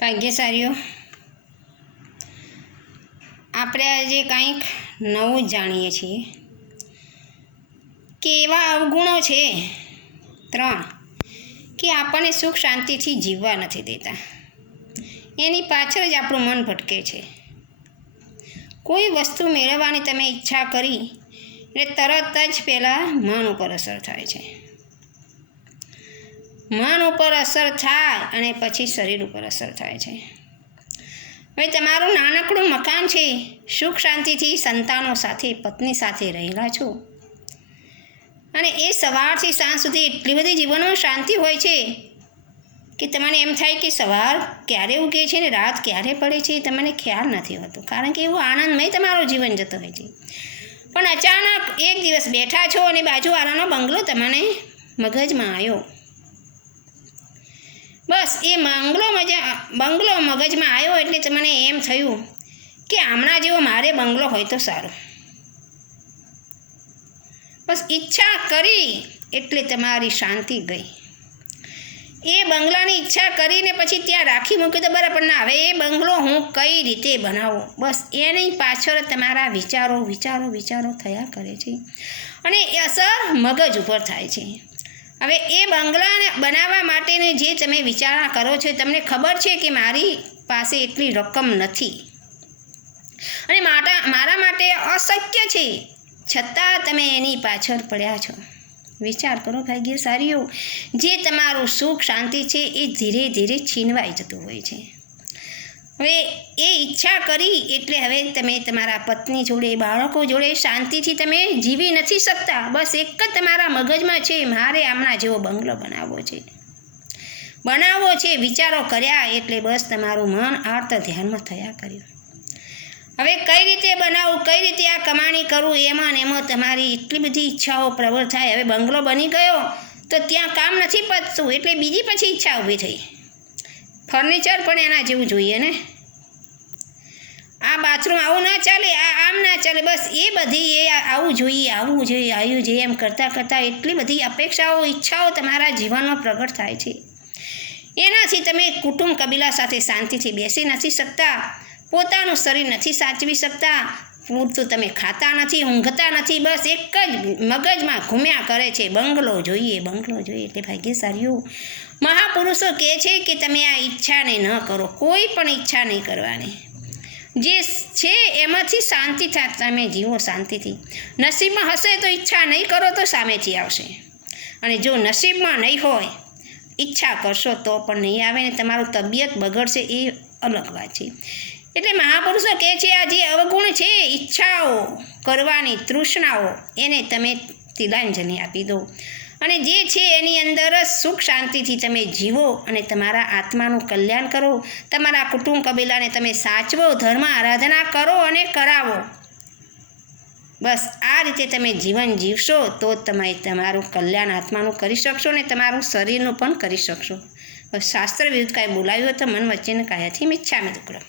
ભાગ્યશાળીઓ. આપણે આજે કંઈક નવું જાણીએ છીએ કે એવા અવગુણો છે ત્રણ કે આપણને સુખ શાંતિથી જીવવા નથી દેતા. એની પાછળ જ આપણું મન ભટકે છે. કોઈ વસ્તુ મેળવવાની તમે ઈચ્છા કરી એટલે તરત જ પહેલાં મન ઉપર અસર થાય છે. મન ઉપર અસર થાય અને પછી શરીર ઉપર અસર થાય છે. હવે તમારું નાનકડું મકાન છે. સુખ શાંતિથી સંતાનો સાથે, પત્ની સાથે રહેલા છો. અને એ સવારથી સાંજ સુધી એટલી બધી જીવનમાં શાંતિ હોય છે કે તમને એમ થાય કે સવાર ક્યારે ઉગે છે ને રાત ક્યારે પડે છે તમને ખ્યાલ નથી હોતો. કારણ કે એવું આનંદમય તમારું જીવન જતો હોય છે. પણ અચાનક એક દિવસ બેઠા છો અને બાજુવાળાનો બંગલો તમને મગજમાં આવ્યો. બસ, એ બંગલો મજા બંગલો મગજમાં આવ્યો એટલે મને એમ થયું કે હમણાં જેવો મારે બંગલો હોય તો સારું. બસ, ઈચ્છા કરી એટલે તમારી શાંતિ ગઈ. એ બંગલાની ઈચ્છા કરીને પછી ત્યાં રાખી મૂકી તો બરાબર ના હવે એ બંગલો હું કઈ રીતે બનાવું? બસ, એની પાછળ તમારા વિચારો વિચારો વિચારો થયા કરે છે. અને એ અસર મગજ ઉપર થાય છે. હવે એ બંગલાને બનાવવા માટેની જે તમે વિચારણા કરો છો તમને ખબર છે કે મારી પાસે એટલી રકમ નથી? અને માટા, મારા માટે અશક્ય છે. છતાં તમે એની પાછળ પડ્યા છો. વિચાર કરો ભાગ્યશાળીઓ જે તમારું સુખ શાંતિ છે એ ધીરે ધીરે છીનવાઈ જતું હોય છે. હવે એ ઈચ્છા કરી, એટલે હવે તમે તમારા પત્ની જોડે, બાળકો જોડે શાંતિથી તમે જીવી નથી શકતા. બસ એક જ તમારા મગજમાં છે, મારે આમના જેવો બંગલો બનાવવો છે. બનાવવો છે, વિચારો કર્યા, એટલે બસ તમારું મન આર્ત ધ્યાનમાં થયા કર્યું. હવે કઈ રીતે બનાવવું કઈ રીતે આ કમાણી કરું, એમાં ને એમાં તમારી એટલી બધી ઈચ્છાઓ પ્રબળ થાય. હવે બંગલો બની ગયો, તો ત્યાં કામ નથી પતતું, એટલે બીજી પછી ઈચ્છા ઊભી થઈ. ફર્નિચર પણ એના જેવું જોઈએ ને? આ બાથરૂમ આવું ના ચાલે, આ આમ ના ચાલે, બસ એ બધી એ આવું જોઈએ આવું જોઈએ આવ્યું જોઈએ, એમ કરતાં કરતાં એટલી બધી અપેક્ષાઓ, ઈચ્છાઓ તમારા જીવનમાં પ્રગટ થાય છે. એનાથી તમે કુટુંબ કબીલા સાથે શાંતિથી બેસી નથી શકતા, પોતાનું શરીર નથી સાચવી શકતા પૂરતું તમે ખાતા નથી, ઊંઘતા નથી, બસ એક જ મગજમાં ઘૂમ્યા કરે છે, બંગલો જોઈએ બંગલો જોઈએ, એટલે ભાગ્યશાળીઓ, મહાપુરુષો કહે છે કે તમે આ ઈચ્છાને ન કરો, કોઈ પણ ઈચ્છા નહીં કરવાની. જે છે એમાંથી શાંતિ તમે જીવો શાંતિથી. નસીબમાં હશે તો ઈચ્છા નહીં કરો તો સામેથી આવશે. અને જો નસીબમાં નહીં હોય, ઈચ્છા કરશો તો પણ નહીં આવે ને તમારું તબિયત બગડશે એ અલગ વાત છે. એટલે મહાપુરુષો કહે છે, આ જે અવગુણ છે, ઈચ્છાઓ કરવાની તૃષ્ણાઓ, એને તમે તિલાંજલિ આપી દો. અને જે છે એની અંદર સુખ શાંતિથી તમે જીવો અને તમારા આત્માનું કલ્યાણ કરો. તમારા કુટુંબ કબીલાને તમે સાચવો, ધર્મ આરાધના કરો અને કરાવો. બસ આ રીતે તમે જીવન જીવશો તો તમે તમારું કલ્યાણ આત્માનું કરી શકશો અને તમારું શરીરનું પણ કરી શકશો. શાસ્ત્ર વિરુદ્ધ કાંઈ બોલાવ્યું તો મન વચ્ચેને કાયાથી મિચ્છામી દુકડો.